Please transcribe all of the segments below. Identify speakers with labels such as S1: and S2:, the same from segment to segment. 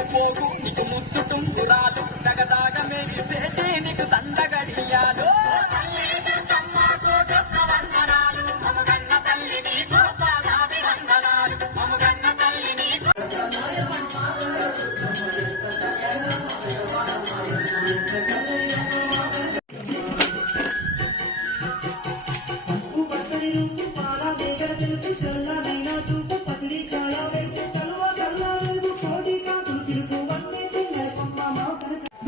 S1: అమ్మ ముత్యాలము పోగు నీకు ముత్తుటుంగు రాదు దగదాగ మెరిసేటి నీకు దండగడియాలు
S2: ఉప్పు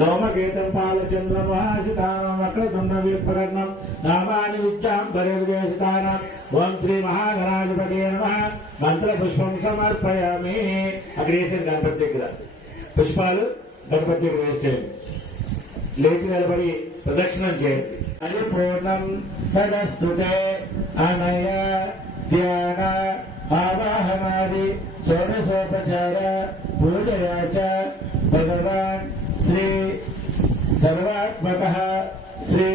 S2: దోమగీతం
S3: దోమకేతం వక్రతుండ విప్రకర్ణం నామాని విద్యాం పరివేశితానం ఓం శ్రీ మహాగణాధిపతి నమ. మంత్ర సమర్పయామి. అక్కడ గణపతి దగ్గర. పుష్పాలు గణపతి దగ్గర వేసేయండి. లేచి నిలబడి ప్రదక్షిణం చేయండి. అది పూర్ణం తదస్తుతే అనయ ధ్యాన ఆవాహనాది షోడశోపచార పూజయాచ సర్వాత్మక శ్రీ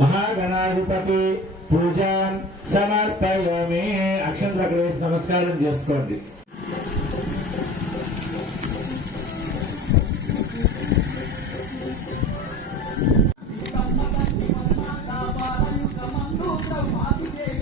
S3: మహాగణాధిపతి పూజాన్ సమర్పయోమి. అక్షంతలు గణేష్ నమస్కారం చేసుకోండి. మాకు